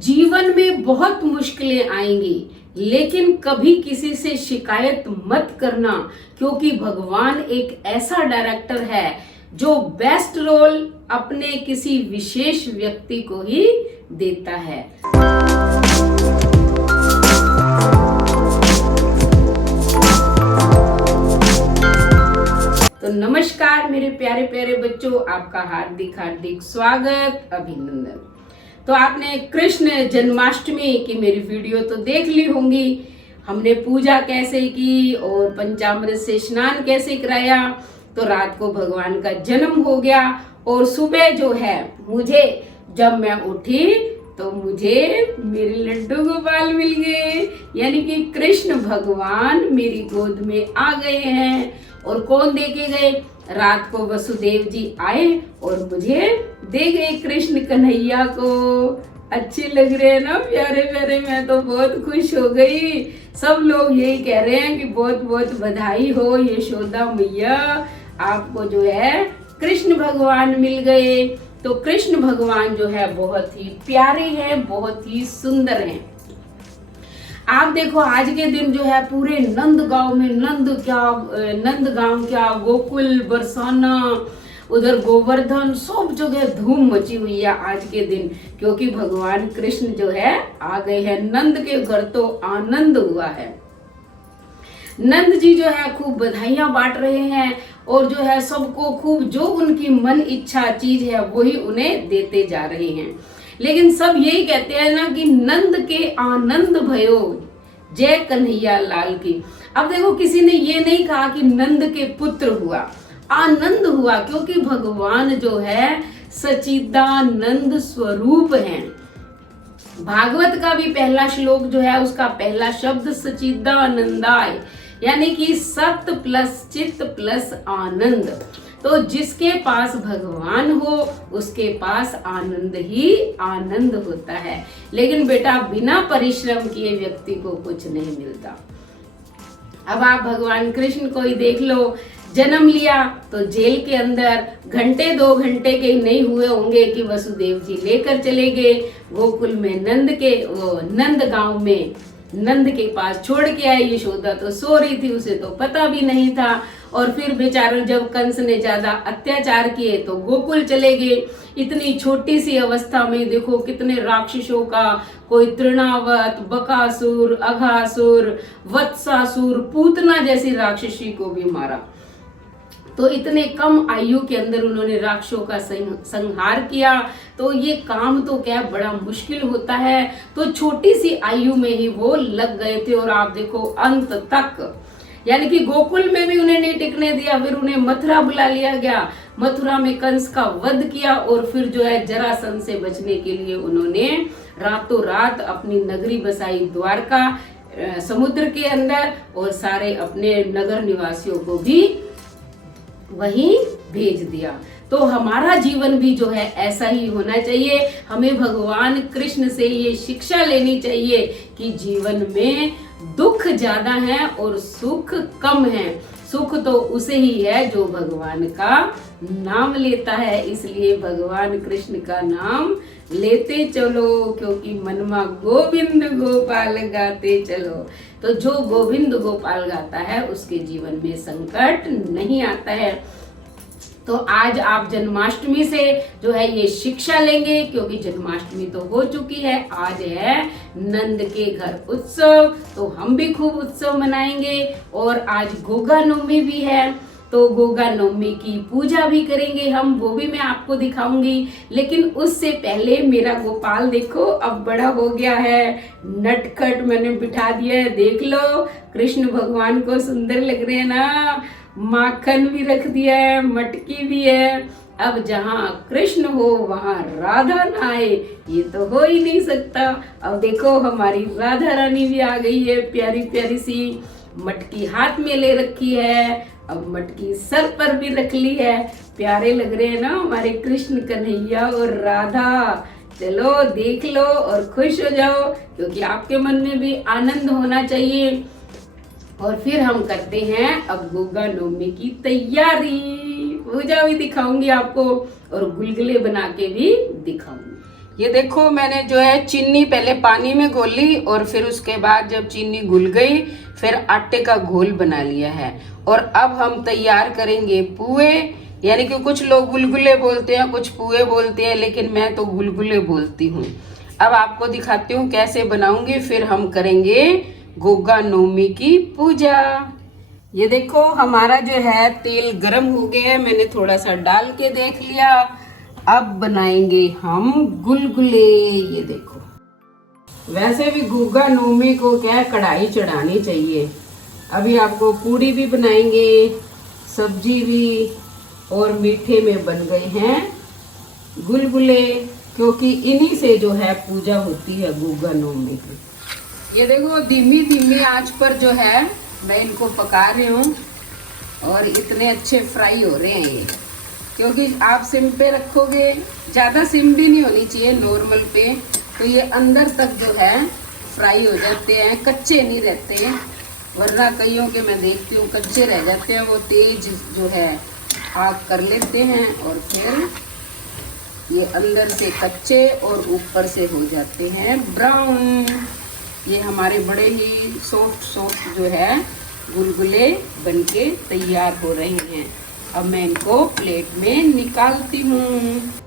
जीवन में बहुत मुश्किलें आएंगी, लेकिन कभी किसी से शिकायत मत करना, क्योंकि भगवान एक ऐसा डायरेक्टर है जो बेस्ट रोल अपने किसी विशेष व्यक्ति को ही देता है। तो नमस्कार मेरे प्यारे प्यारे बच्चों, आपका हार्दिक हार्दिक स्वागत, अभिनंदन। तो आपने कृष्ण जन्माष्टमी की मेरी वीडियो तो देख ली होंगी। हमने पूजा कैसे की और पंचामृत से स्नान कैसे कराया। तो रात को भगवान का जन्म हो गया और सुबह जो है मुझे जब मैं उठी तो मुझे मेरे लड्डू गोपाल मिल गए, यानी कि कृष्ण भगवान मेरी गोद में आ गए हैं। और कौन दे के गए? रात को वसुदेव जी आए और मुझे दे गए कृष्ण कन्हैया को। अच्छे लग रहे हैं ना प्यारे प्यारे, मैं तो बहुत खुश हो गई। सब लोग यही कह रहे हैं कि बहुत बहुत बधाई हो यशोदा मैया, आपको जो है कृष्ण भगवान मिल गए। तो कृष्ण भगवान जो है बहुत ही प्यारे हैं, बहुत ही सुंदर हैं। आप देखो आज के दिन जो है पूरे नंदगांव में नंदगांव क्या गोकुल बरसाना उधर गोवर्धन सब जगह धूम मची हुई है आज के दिन, क्योंकि भगवान कृष्ण जो है आ गए हैं। नंद के घर तो आनंद हुआ है। नंद जी जो है खूब बधाइयां बांट रहे हैं और जो है सबको खूब जो उनकी मन इच्छा चीज है वही उन्हें देते जा रहे हैं। लेकिन सब यही कहते हैं ना कि नंद के आनंद भयो, जय कन्हैया लाल की। अब देखो किसी ने ये नहीं कहा कि नंद के पुत्र हुआ, आनंद हुआ, क्योंकि भगवान जो है सच्चिदानंद स्वरूप हैं। भागवत का भी पहला श्लोक जो है उसका पहला शब्द सच्चिदानंदाय, यानी कि सत्य प्लस चित्त प्लस आनंद। तो जिसके पास भगवान हो उसके पास आनंद ही आनंद होता है। लेकिन बेटा बिना परिश्रम किए व्यक्ति को कुछ नहीं मिलता। अब आप भगवान कृष्ण को ही देख लो, जन्म लिया तो जेल के अंदर घंटे 2 घंटे के नहीं हुए होंगे कि वसुदेव जी लेकर चले गए गोकुल में नंद गांव में नंद के पास छोड़ के आए। यशोदा तो सो रही थी, उसे तो पता भी नहीं था। और फिर बेचारे जब कंस ने ज्यादा अत्याचार किए तो गोकुल चले गए। इतनी छोटी सी अवस्था में देखो कितने राक्षसों का, कोई तृणावत, बकासुर, अघासुर, वत्सासुर, पूतना जैसी राक्षसी को भी मारा। तो इतने कम आयु के अंदर उन्होंने राक्षसों का संहार किया। तो ये काम तो क्या बड़ा मुश्किल होता है। तो छोटी सी आयु में ही वो लग गए थे। और आप देखो अंत तक, यानी कि गोकुल में भी उन्हें नहीं टिकने दिया, फिर उन्हें मथुरा बुला लिया गया। मथुरा में कंस का वध किया और फिर जो है जरासंध से बचने के लिए उन्होंने रातों रात अपनी नगरी बसाई द्वारका समुद्र के अंदर, और सारे अपने नगर निवासियों को भी वहीं भेज दिया। तो हमारा जीवन भी जो है ऐसा ही होना चाहिए। हमें भगवान कृष्ण से ये शिक्षा लेनी चाहिए कि जीवन में दुख ज्यादा है और सुख कम है। सुख तो उसे ही है जो भगवान का नाम लेता है। इसलिए भगवान कृष्ण का नाम लेते चलो, क्योंकि मनमा गोविंद गोपाल गाते चलो। तो जो गोविंद गोपाल गाता है उसके जीवन में संकट नहीं आता है। तो आज आप जन्माष्टमी से जो है ये शिक्षा लेंगे, क्योंकि जन्माष्टमी तो हो चुकी है, आज है नंद के घर उत्सव। तो हम भी खूब उत्सव मनाएंगे। और आज गोगा नवमी भी है, तो गोगा नवमी की पूजा भी करेंगे हम, वो भी मैं आपको दिखाऊंगी। लेकिन उससे पहले मेरा गोपाल देखो अब बड़ा हो गया है, नटखट मैंने बिठा दिया है। देख लो कृष्ण भगवान को सुंदर लग रहे हैं ना, माखन भी रख दिया है, मटकी भी है। अब जहाँ कृष्ण हो वहाँ राधा ना आए, ये तो हो ही नहीं सकता। अब देखो हमारी राधा रानी भी आ गई है, प्यारी प्यारी सी मटकी हाथ में ले रखी है, अब मटकी सर पर भी रख ली है। प्यारे लग रहे हैं ना हमारे कृष्ण कन्हैया और राधा। चलो देख लो और खुश हो जाओ, क्योंकि आपके मन में भी आनंद होना चाहिए। और फिर हम करते हैं अब गोगा नवमी की तैयारी। पूजा भी दिखाऊंगी आपको और गुलगुले बना के भी दिखाऊंगी। ये देखो मैंने जो है चीनी पहले पानी में घोली और फिर उसके बाद जब चीनी घुल गई फिर आटे का घोल बना लिया है। और अब हम तैयार करेंगे पुए, यानी कि कुछ लोग गुलगुले बोलते हैं, कुछ पुए बोलते हैं, लेकिन मैं तो गुलगुले बोलती हूँ। अब आपको दिखाती हूँ कैसे बनाऊंगी, फिर हम करेंगे गोगा नवमी की पूजा। ये देखो हमारा जो है तेल गरम हो गया है, मैंने थोड़ा सा डाल के देख लिया। अब बनाएंगे हम गुलगुले। ये देखो वैसे भी गोगा नवमी को क्या है कढ़ाई चढ़ानी चाहिए। अभी आपको पूड़ी भी बनाएंगे, सब्जी भी, और मीठे में बन गए हैं गुलगुले, क्योंकि इन्हीं से जो है पूजा होती है गोगा नवमी की। ये देखो धीमी धीमी आंच पर जो है मैं इनको पका रही हूँ और इतने अच्छे फ्राई हो रहे हैं ये, क्योंकि आप सिम पे रखोगे, ज़्यादा सिम भी नहीं होनी चाहिए, नॉर्मल पे, तो ये अंदर तक जो है फ्राई हो जाते हैं, कच्चे नहीं रहते। वरना कईयों के मैं देखती हूँ कच्चे रह जाते हैं, वो तेज जो है आग कर लेते हैं और फिर ये अंदर से कच्चे और ऊपर से हो जाते हैं ब्राउन। ये हमारे बड़े ही सॉफ्ट सॉफ्ट जो है गुलगुले बनके तैयार हो रहे हैं। अब मैं इनको प्लेट में निकालती हूँ।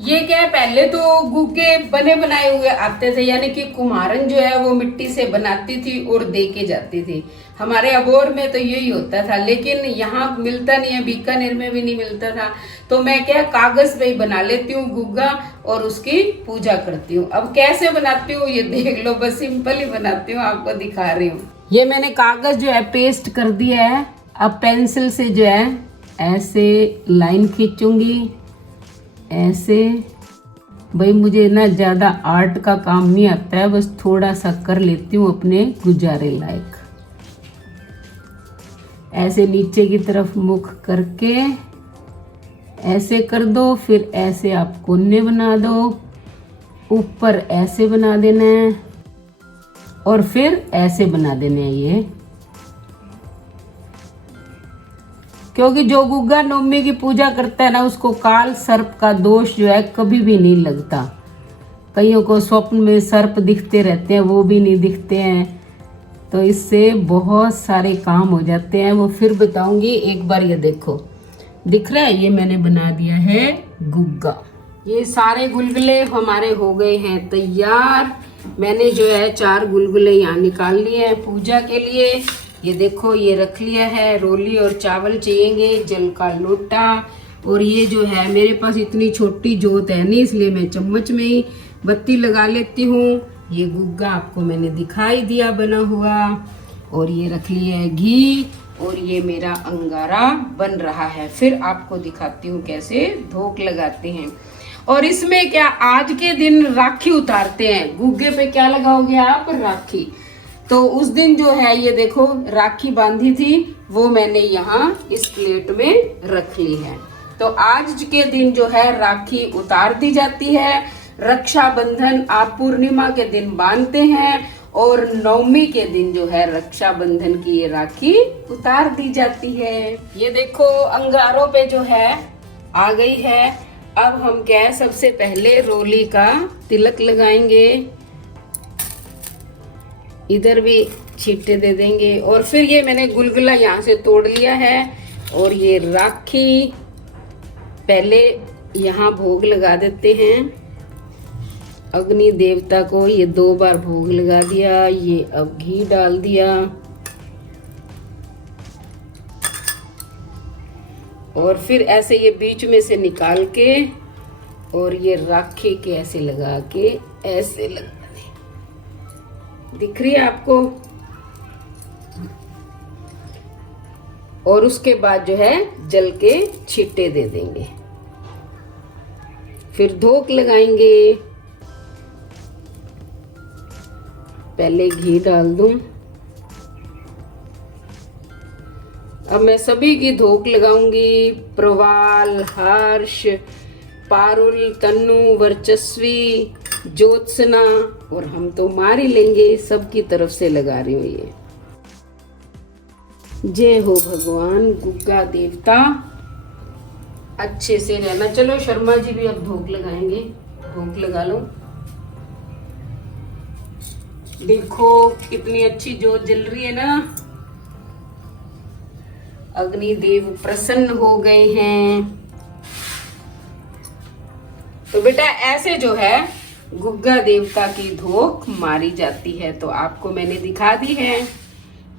ये क्या है, पहले तो गुग्गे बने बनाए हुए आते थे, यानी कि कुम्हारन जो है वो मिट्टी से बनाती थी और दे के जाती थी। हमारे अबोर में तो यही होता था, लेकिन यहाँ मिलता नहीं है, बीकानेर में भी नहीं मिलता था। तो मैं क्या कागज पे ही बना लेती हूँ गुग्गा और उसकी पूजा करती हूँ। अब कैसे बनाती हूँ ये देख लो, बस सिंपल ही बनाती हूँ, आपको दिखा रही हूँ। ये मैंने कागज जो है पेस्ट कर दिया है। अब पेंसिल से जो है ऐसे लाइन खींचूंगी, ऐसे। भाई मुझे ना ज़्यादा आर्ट का काम नहीं आता है, बस थोड़ा सा कर लेती हूँ अपने गुजारे लायक। ऐसे नीचे की तरफ मुख करके ऐसे कर दो, फिर ऐसे आप कोने बना दो, ऊपर ऐसे बना देना है और फिर ऐसे बना देने हैं ये। क्योंकि जो गुग्गा नवमी की पूजा करता है ना, उसको काल सर्प का दोष जो है कभी भी नहीं लगता। कईयों को स्वप्न में सर्प दिखते रहते हैं, वो भी नहीं दिखते हैं, तो इससे बहुत सारे काम हो जाते हैं। वो फिर बताऊंगी। एक बार ये देखो, दिख रहा है, ये मैंने बना दिया है गुग्गा। ये सारे गुलगुले हमारे हो गए हैं तैयार। मैंने जो है 4 गुलगुले यहाँ निकाल लिए हैं पूजा के लिए। ये देखो ये रख लिया है। रोली और चावल चाहिएंगे, जल का लोटा, और ये जो है मेरे पास इतनी छोटी जोत है नहीं, इसलिए मैं चम्मच में ही बत्ती लगा लेती हूँ। ये गुग्गा आपको मैंने दिखाई दिया बना हुआ, और ये रख लिया है घी, और ये मेरा अंगारा बन रहा है। फिर आपको दिखाती हूँ कैसे धोक लगाते हैं। और इसमें क्या आज के दिन राखी उतारते हैं। गुग्गे पे क्या लगाओगे आप? राखी। तो उस दिन जो है ये देखो राखी बांधी थी, वो मैंने यहाँ इस प्लेट में रख ली है। तो आज के दिन जो है राखी उतार दी जाती है। रक्षाबंधन आप पूर्णिमा के दिन बांधते हैं और नवमी के दिन जो है रक्षाबंधन की ये राखी उतार दी जाती है। ये देखो अंगारों पे जो है आ गई है। अब हम क्या है, सबसे पहले रोली का तिलक लगाएंगे, इधर भी छींटे दे देंगे, और फिर ये मैंने गुलगुला यहाँ से तोड़ लिया है, और ये राखी पहले यहाँ भोग लगा देते हैं अग्नि देवता को। ये 2 बार भोग लगा दिया। ये अब घी डाल दिया, और फिर ऐसे ये बीच में से निकाल के, और ये राखी के ऐसे लगा के ऐसे लगा दे। दिख रही है आपको? और उसके बाद जो है जल के छींटे दे देंगे, फिर धोक लगाएंगे। पहले घी डाल दूं। अब मैं सभी की धोक लगाऊंगी। प्रवाल, हर्ष, पारुल, तन्नू, वर्चस्वी, ज्योत्सना, और हम तो मार ही लेंगे। सबकी तरफ से लगा रही हूँ ये। जय हो भगवान गुग्गा देवता, अच्छे से रहना। चलो शर्मा जी भी अब धोक लगाएंगे। धोक लगा लो। देखो कितनी अच्छी जोत जल रही है ना। अग्निदेव प्रसन्न हो गए हैं। तो बेटा ऐसे जो है गुग्गा देवता की धोख मारी जाती है। तो आपको मैंने दिखा दी है।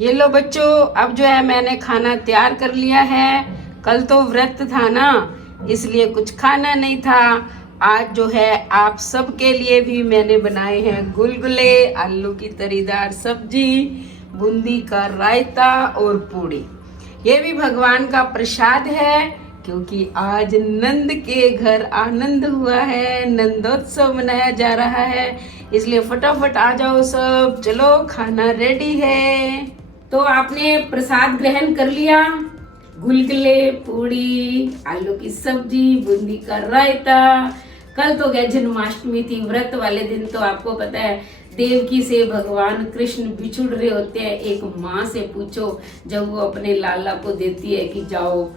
ये लो बच्चों, अब जो है मैंने खाना तैयार कर लिया है। कल तो व्रत था ना, इसलिए कुछ खाना नहीं था। आज जो है आप सबके लिए भी मैंने बनाए हैं गुलगुले, आलू की तरीदार सब्जी, बूंदी का रायता और पूड़ी। ये भी भगवान का प्रसाद है, क्योंकि आज नंद के घर आनंद हुआ है, नंदोत्सव मनाया जा रहा है। इसलिए फटाफट आ जाओ सब, चलो खाना रेडी है। तो आपने प्रसाद ग्रहण कर लिया, गुलगुले, पूड़ी, आलू की सब्जी, बूंदी का रायता। कल तो क्या जन्माष्टमी थी, व्रत वाले दिन तो आपको पता है देवकी से भगवान कृष्ण बिछुड़ रहे होते हैं। एक माँ से पूछो, जब वो अपने लाला को देती है कि जाओ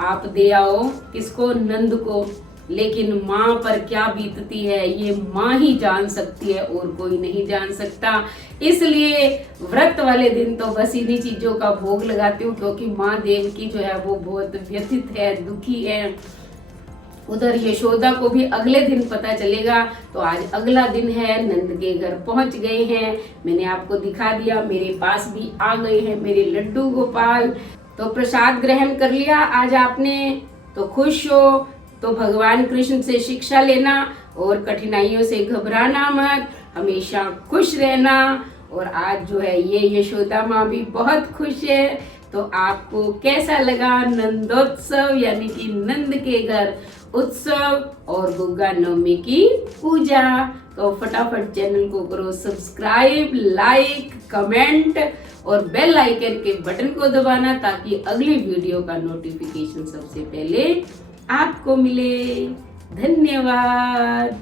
आप दे आओ, किसको, नंद को। लेकिन माँ पर क्या बीतती है ये माँ ही जान सकती है और कोई नहीं जान सकता। इसलिए व्रत वाले दिन तो बस इन्हीं चीजों का भोग लगाती हूँ, क्योंकि माँ देवकी जो है वो बहुत व्यथित है, दुखी है। उधर यशोदा को भी अगले दिन पता चलेगा। तो आज अगला दिन है, नंद के घर पहुंच गए हैं। मैंने आपको दिखा दिया, मेरे पास भी आ गए हैं मेरे लड्डू गोपाल। तो प्रसाद ग्रहण कर लिया आज आपने, तो खुश हो। तो भगवान कृष्ण से शिक्षा लेना और कठिनाइयों से घबराना मत, हमेशा खुश रहना। और आज जो है ये यशोदा माँ भी बहुत खुश है। तो आपको कैसा लगा नंदोत्सव, यानी कि नंद के घर उत्सव और गुग्गा नवमी की पूजा? तो फटाफट चैनल को करो सब्सक्राइब, लाइक, कमेंट और बेल आइकन के बटन को दबाना, ताकि अगली वीडियो का नोटिफिकेशन सबसे पहले आपको मिले। धन्यवाद।